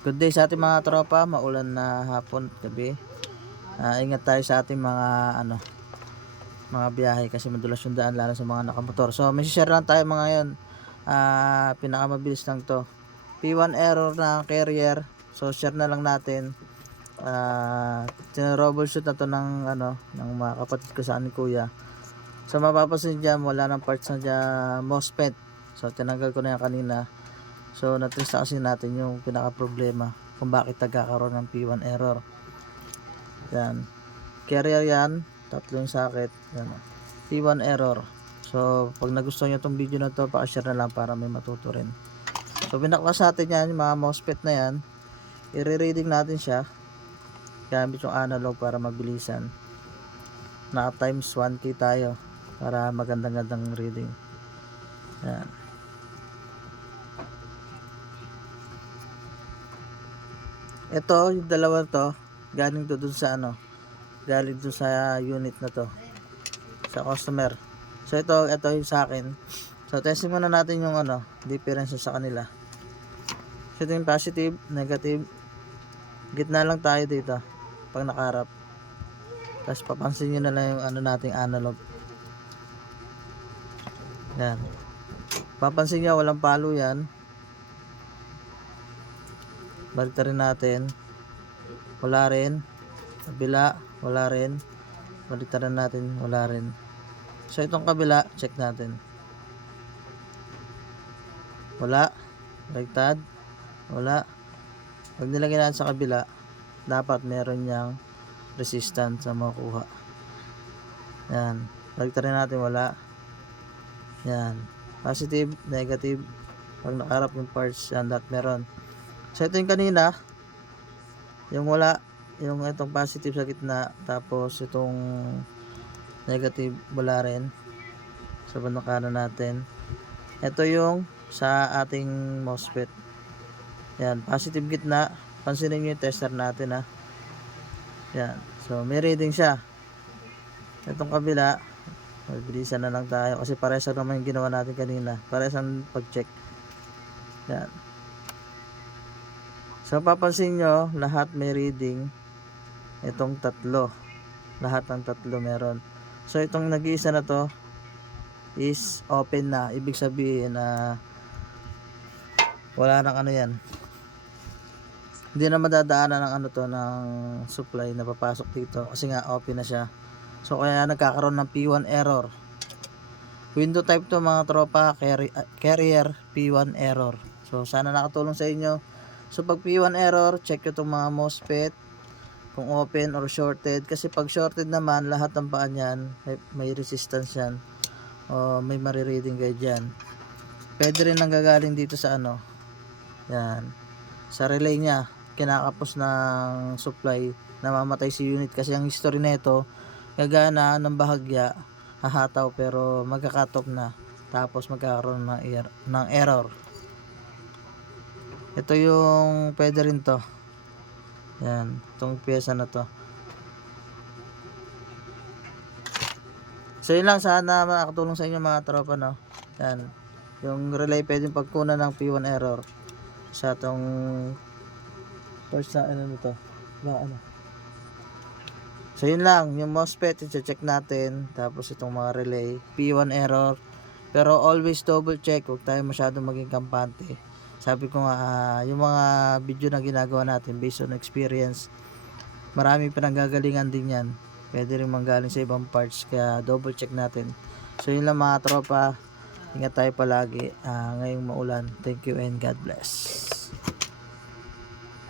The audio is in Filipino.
Good day sa ating mga tropa, maulan na hapon at gabi. Ingat tayo sa ating mga biyahe kasi madulas yung daan lalo sa mga nakamotor. So may share lang tayo mga yon. Pinakamabilis lang to. P1 error na carrier. So share na lang natin. Tinroubleshoot na to ng mga kapatid ko sa amin kuya. So mapapansin dyan, wala ng parts na dyan MOSFET. So tinanggal ko na yan kanina. So na-trace na kasi natin yung pinaka problema kung bakit nagkakaroon ng P1 error. Yan. Carrier yan, tatlo yung socket. Yan. P1 error. So pag nagustuhan nyo itong video na to, pa-share na lang para may matuto rin. So binaklas natin yan, yung mga MOSFET na yan. I-reading natin siya gamit yung analog para mabilisan. Naka times 1K tayo para magandang reading. Yan. Ito, yung dalawa to, galing to dun sa galing dun sa unit na to, sa customer. So ito yung sa akin. So testing muna natin yung difference sa kanila. So ito yung positive, negative. Gitna lang tayo dito pag nakaharap. Tapos papansin nyo na lang yung nating analog. Yan. Papansin nyo walang palo yan. Balik rin natin. Wala rin. Kabila, wala rin. Balik rin natin, wala rin. So itong kabila, check natin. Wala. Baliktad. Wala. Pag nilagay natin sa kabila, dapat meron niyang resistance na makuha. Yan. Balik rin natin, wala. Yan. Positive, negative. Pag nakaharap yung parts, yan, dapat meron. So ito yung kanina, yung wala, yung itong positive sa gitna, tapos itong negative wala rin sa bandang kanan natin. Ito yung sa ating MOSFET. Yan, positive gitna. Pansinin nyo yung tester natin Yan, so may reading siya. Itong kabila, mabilisan na lang tayo kasi parehas naman yung ginawa natin kanina, parehas ang pag-check. Yan. So papansin nyo, lahat may reading. Itong tatlo, lahat ng tatlo meron. So itong nag-iisa na to is open na, ibig sabihin na wala nang yan, hindi na madadaanan ng ng supply na papasok dito kasi nga open na siya. So kaya nagkakaroon ng P1 error. Window type to mga tropa, carrier P1 error. So sana nakatulong sa inyo. So pag P1 error, check nyo itong mga MOSFET kung open or shorted. Kasi pag shorted naman, lahat ng paan yan may resistance yan. O may marireading kayo dyan. Pwede rin nanggagaling dito sa yan, sa relay nya. Kinakapos ng supply, namamatay si unit. Kasi ang history nito, gagana ng bahagya, hahataw pero magka-cut off na. Tapos magkakaroon ng error. Ito yung pwede rin to. Yan, itong pyesa na to. So yun lang, sana makakatulong sa inyo mga tropa Yan, yung relay pwedeng pagkunan ng P1 error sa itong first na nito. So yun lang, yung MOSFET i-check natin, tapos itong mga relay P1 error. Pero always double check, huwag tayo masyadong maging kampante. Sabi ko nga, yung mga video na ginagawa natin based on experience, marami pinanggagalingan din yan. Pwede rin manggaling sa ibang parts, kaya double check natin. So yun lang mga tropa, ingat tayo palagi ngayong maulan. Thank you and God bless.